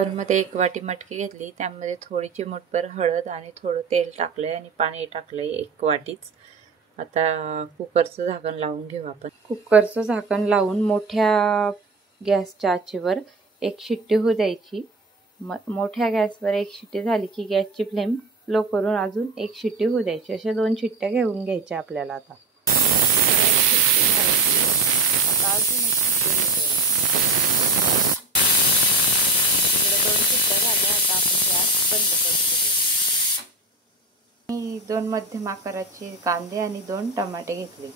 तर मध्ये 1 वाटी मटकी घेतली, त्यामध्ये थोडी चिमूटभर हळद आणि थोडं तेल टाकलंय आणि पाणी टाकलंय 1 वाटीच. आता कुकरचं झाकण लावून घेऊ आपण. कुकरचं झाकण लावून मोठ्या गॅसच्या आचेवर 1 शिट्टी होऊ द्यायची. मोठ्या गॅसवर 1 शिट्टी झाली की गॅसची फ्लेम लो करून अजून 1 शिट्टी होऊ द्यायची. अशा 2 शिट्ट्या घेऊन घ्यायच्या आपल्याला. आता अजून 1 शिट्टी 2 शिट्ट्या झाल्या. आता आपण गॅस बंद करून घेऊ. मी 2 मध्यम आकाराचे कांदे आणि 2 टमाटे घेतले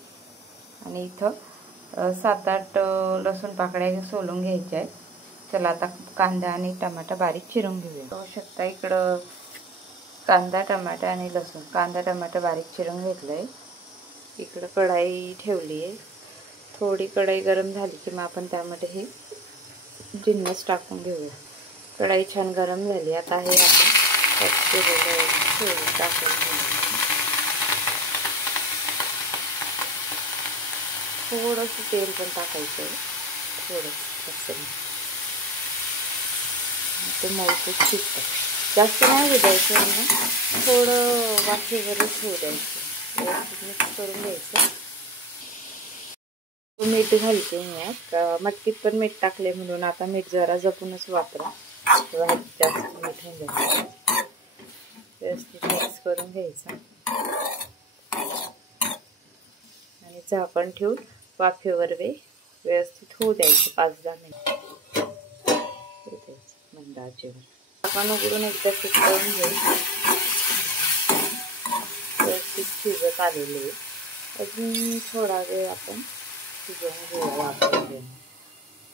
आणि इथं 7-8 लसूण पाकळ्या सोलून घ्यायच्या आहेत. चला आता कांदा आणि टमाटा बारीक चिरून घेऊया. बघू शकता इकडं कांदा, टमाटा आणि लसूण. कांदा टमाटा बारीक चिरून घेतलंय. इकडं कढाई ठेवली आहे. थोडी कढाई गरम झाली की मग आपण त्यामध्ये हे जिन्नस टाकून घेऊया. कढाई छान गरम झाली. आता हे आपण टाकून घेऊया. थोडंसं तेल पण टाकायचं आहे, थोडंसं ते मऊसूत शिजतं. जास्त नाही होऊ द्यायचं ना, थोडं वाफेवरच होऊ द्यायचं. व्यवस्थित मिक्स करून घ्यायचं. मीठ घालते मी यात. मटकीत पण मीठ टाकले म्हणून आता मीठ जरा जपूनच वापरा. जास्त मीठ होऊन जाईल. व्यवस्थित मिक्स करून घ्यायचं आणि झाकण ठेवून वाफेवर व्यवस्थित होऊ द्यायचं. 5-10 मिनिट होऊ द्यायचं मंद आचेवर. आपण उघडून एकदा चेक करून घेऊ. व्यवस्थित शिजत आलेले आहे. अजून थोडा वेळ आपण शिजवून घेऊया वाफेवर घेऊन.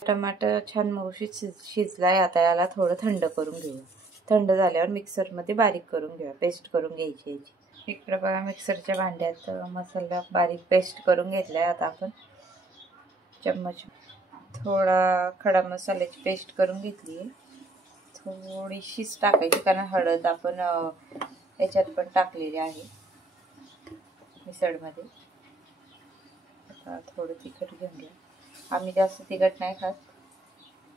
टमाटर छान मऊशीत शिजलाय. आता याला थोडं थंड करून घेऊया. थंड झाल्यावर मिक्सरमध्ये बारीक करून घेऊया. पेस्ट करून घ्यायची याची. इकडं बघा मिक्सरच्या भांड्यात मसाला बारीक पेस्ट करून घेतलाय. आता आपण चम्मच थोडा खडा मसाल्याची पेस्ट करून घेतली आहे. थोडीशीच टाकायची कारण हळद आपण याच्यात पण टाकलेली आहे मिसळमध्ये. आता थोडं तिखट घेऊन घ्या. आम्ही जास्त तिखट नाही खात,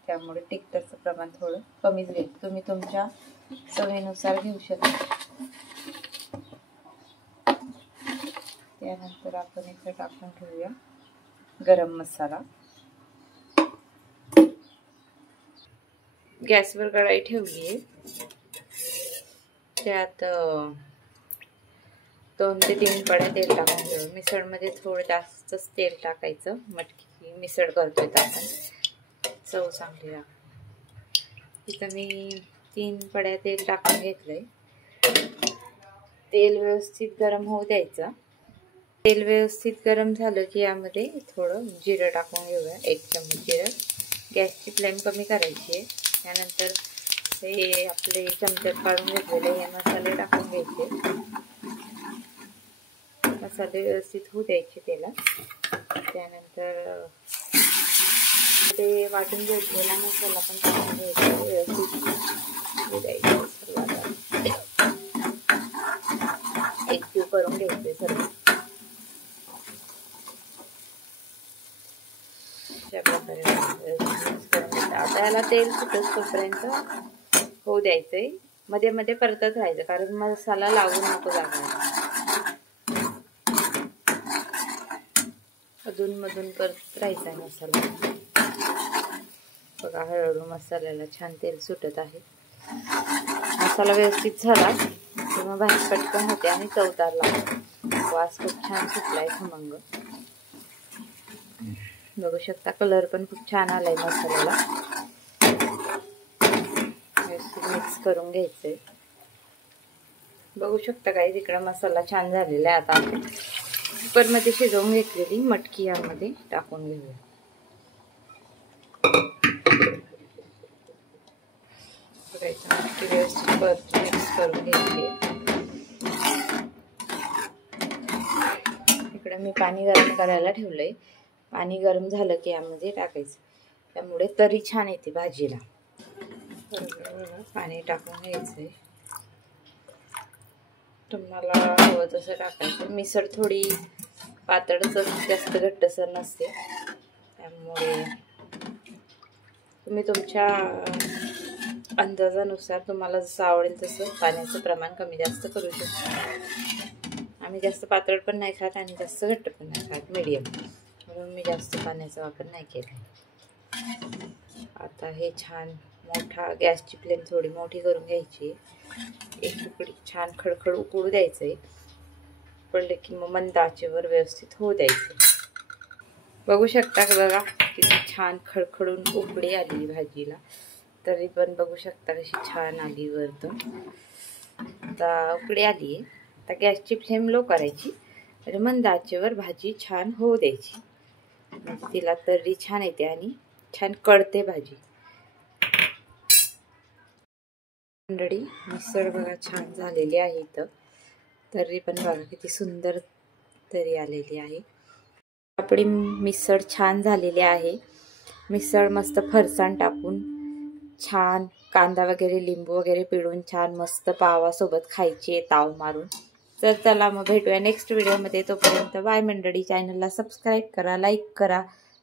त्यामुळे तिखटाचं प्रमाण थोडं कमीच घेऊ. तुम्ही तुमच्या चवीनुसार घेऊ शकता. त्यानंतर आपण इथे टाकून घेऊया गरम मसाला. गॅसवर कढाई ठेवली आहे. त्यात 2 ते 3 पळ्या तेल टाकून घेऊ. मिसळमध्ये थोडं जास्तच तेल टाकायचं. मटकी मिसळ करतोय तर आपण चव चांगली लागते. इथं मी 3 पळ्या तेल टाकून घेतलंय. तेल व्यवस्थित गरम होऊ द्यायचं. तेल व्यवस्थित गरम झालं की यामध्ये थोडं जिरं टाकून घेऊया. 1 चमच जिरं. गॅसची फ्लेम कमी करायची आहे. त्यानंतर हे आपले चमच्यात काढून घेतलेले हे मसाले टाकून घ्यायचे. मसाले व्यवस्थित होऊ द्यायचे तेलात. त्यानंतर ते वाटून घेतलेला मसाला पण टाकून घ्यायचा. व्यवस्थित होऊ द्यायचं. एकजीव करून घ्यायचे सर्व. आता याला तेल सुटत तोपर्यंत होऊ द्यायचंय. मध्ये मध्ये परतत राहायचं कारण मसाला लागू नको जागा. अधून मधून परत राहायचा मसाला. बघा हळूहळू मसाल्याला छान तेल सुटत आहे. मसाला व्यवस्थित झाला किंवा बाहेर पटकन होते आणि चवदार लागते. वास खूप छान सुटलाय खमंग. बघू शकता कलर पण खूप छान आलाय मसाल्याला. व्यवस्थित मिक्स करून घ्यायचंय. बघू शकता काय तिकडे मसाला छान झालेला आहे. आता आपण कुकरमध्ये शिजवून घेतलेली मटकी यामध्ये टाकून घेऊया. मटकी व्यवस्थित परत मिक्स करून घ्यायची. इकडे मी पाणी गरम करायला ठेवलंय. पाणी गरम झालं की यामध्ये टाकायचं. त्यामुळे तरी छान येते भाजीला. पाणी टाकून घ्यायचंय. तुम्हाला हवं तसं टाकायचं. मिसळ थोडी पातळच जास्त घट्टसर नसते, त्यामुळे तुम्ही तुमच्या अंदाजानुसार तुम्हाला जसं आवडेल तसं पाण्याचं प्रमाण कमी जास्त करू शकता. आम्ही जास्त पातळ पण नाही खात आणि जास्त घट्ट पण नाही खात, मीडियम, म्हणून मी जास्त पाण्याचा वापर नाही केला. आता हे छान मोठा, गॅसची फ्लेम थोडी मोठी करून घ्यायची. एक उकडी छान खडखड उकळू द्यायचं आहे. उकळले की मग मंद आचेवर व्यवस्थित होऊ द्यायचं. बघू शकता बघा किती छान खडखडून उकळी आली भाजीला. तरी पण बघू शकता कशी छान आली वरतून. आता उकळी आली आहे. आता गॅसची फ्लेम लो करायची आणि मंद आचेवर भाजी छान होऊ द्यायची. म्हणजे तिला तर्री छान येते आणि छान कळते भाजी. मंडळी, मिसळ बघा छान झालेली आहे. इथं तर्री पण बघा किती सुंदर तर्री आलेली आहे. आपली मिसळ छान झालेली आहे. मिसळ मस्त फरसाण टाकून छान कांदा वगैरे, लिंबू वगैरे पिळून छान मस्त पावासोबत खायची आहे, ताव मारून. तर चला मग भेटूया नेक्स्ट व्हिडिओमध्ये. तोपर्यंत बाय मंडळी. चॅनलला सबस्क्राईब करा, लाईक करा,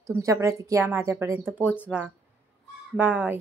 तुमच्या प्रतिक्रिया माझ्यापर्यंत पोचवा. बाय.